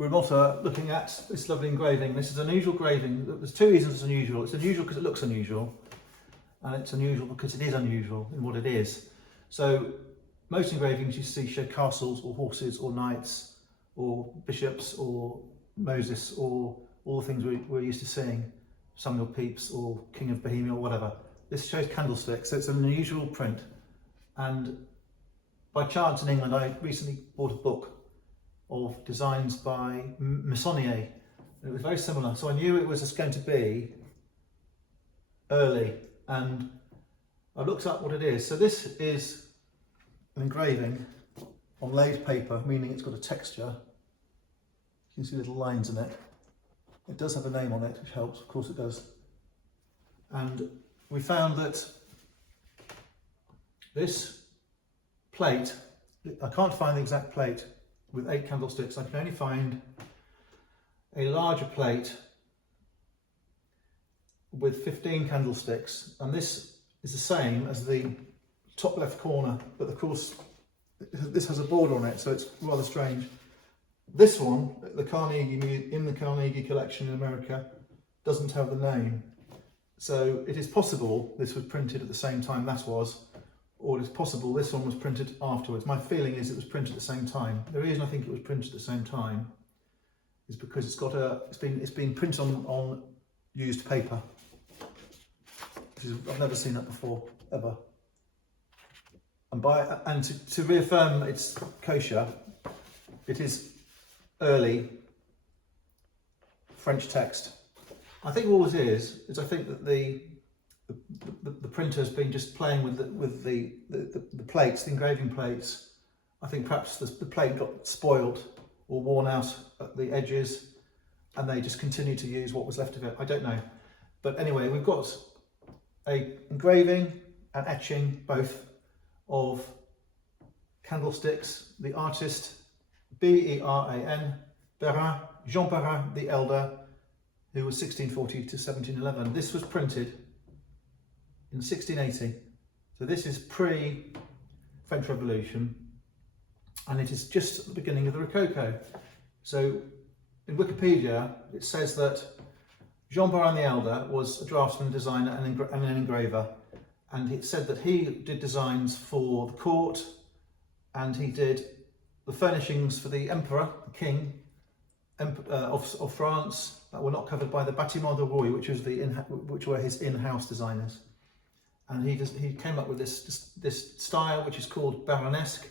we're also looking at this lovely engraving. This is an unusual engraving. There's two reasons it's unusual. It's unusual because it looks unusual, and it's unusual because it is unusual in what it is. So most engravings you see show castles or horses or knights or bishops or Moses or all the things we're used to seeing, Samuel Pepys or King of Bohemia or whatever. This shows candlesticks, so it's an unusual print. And by chance in England, I recently bought a book of designs by Meissonier. It was very similar, so I knew it was just going to be early, and I looked up what it is. So this is an engraving on laid paper, meaning it's got a texture. You can see little lines in it. It does have a name on it, which helps, of course it does. And we found that this plate, I can't find the exact plate with 8 candlesticks. I can only find a larger plate with 15 candlesticks, and this is the same as the top left corner, but of course this has a border on it, so it's rather strange. This one, the Carnegie, in the Carnegie collection in America, doesn't have the name. So it is possible this was printed at the same time that was, or it's possible this one was printed afterwards. My feeling is it was printed at the same time. The reason I think it was printed at the same time is because it's been printed on used paper. I've never seen that before, ever. And to reaffirm its kosher, it is early French text. I think all it is I think that the printer's been just playing with the plates, the engraving plates. I think perhaps the plate got spoiled or worn out at the edges, and they just continued to use what was left of it. I don't know, but anyway, we've got a engraving and etching both of candlesticks. The artist B-E-R-A-N, Jean Bérain the Elder, who was 1640 to 1711. This was printed in 1680. So this is pre-French Revolution, and it is just at the beginning of the Rococo. So in Wikipedia, it says that Jean Bérain the Elder was a draftsman, designer, and an engraver. And it said that he did designs for the court, and he did the furnishings for the emperor, the king of France, that were not covered by the Bâtiment de Roy, which were his in-house designers. And he came up with this style, which is called Béranesque,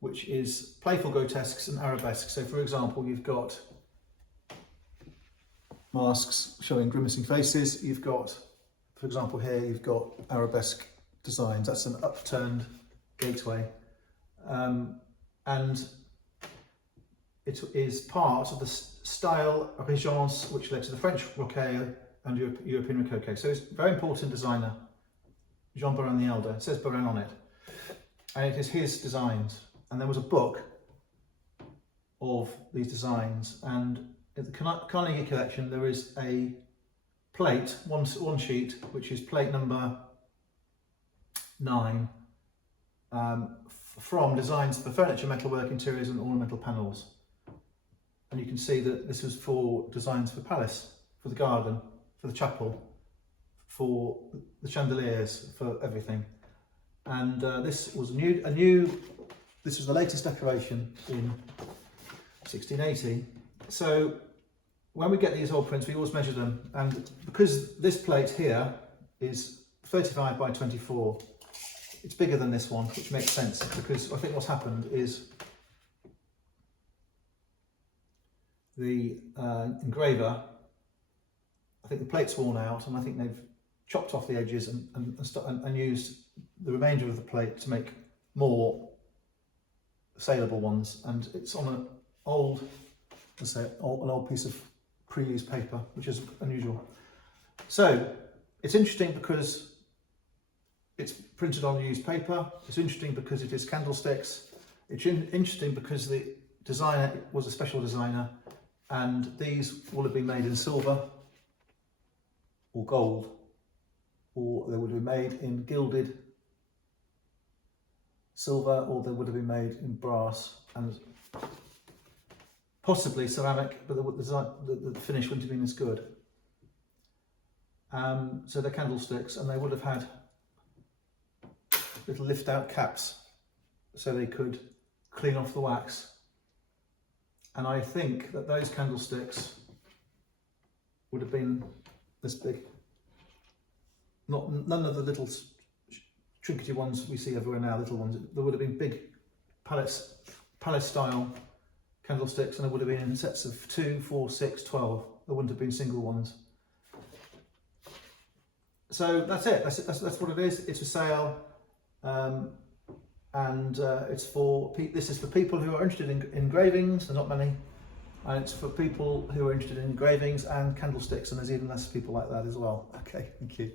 which is playful grotesques and arabesques. So, for example, you've got masks showing grimacing faces. You've got, for example, here you've got arabesque designs. That's an upturned gateway, and it is part of the style Régence, which led to the French Rococo and European Rococo. So it's a very important designer, Jean Bérain the Elder. It says Bérain on it, and it is his designs. And there was a book of these designs, and in the Carnegie collection there is a plate, one sheet, which is plate number 9, from designs for furniture, metalwork, interiors and ornamental panels. And you can see that this was for designs for palace, for the garden, for the chapel, for the chandeliers, for everything. And this was this was the latest decoration in 1680. So when we get these old prints, we always measure them, and because this plate here is 35 by 24, it's bigger than this one, which makes sense, because I think what's happened is the engraver, I think the plate's worn out, and I think they've chopped off the edges and used the remainder of the plate to make more saleable ones. And it's on an old, let's say, an old piece of pre-used paper, which is unusual. So it's interesting because it's printed on used paper. It's interesting because it is candlesticks. It's interesting because the designer was a special designer, and these will have been made in silver or gold, or they would have been made in gilded silver, or they would have been made in brass. And possibly ceramic, but the finish wouldn't have been as good. So they're candlesticks, and they would have had little lift out caps so they could clean off the wax. And I think that those candlesticks would have been this big. None of the little trinkety ones we see everywhere now, little ones. There would have been big palace style candlesticks, and there would have been in sets of 2, 4, 6, 12. There wouldn't have been single ones. So that's it. That's what it is. It's for sale, and it's for this is for people who are interested in engravings. There are not many, and it's for people who are interested in engravings and candlesticks. And there's even less people like that as well. Okay, thank you.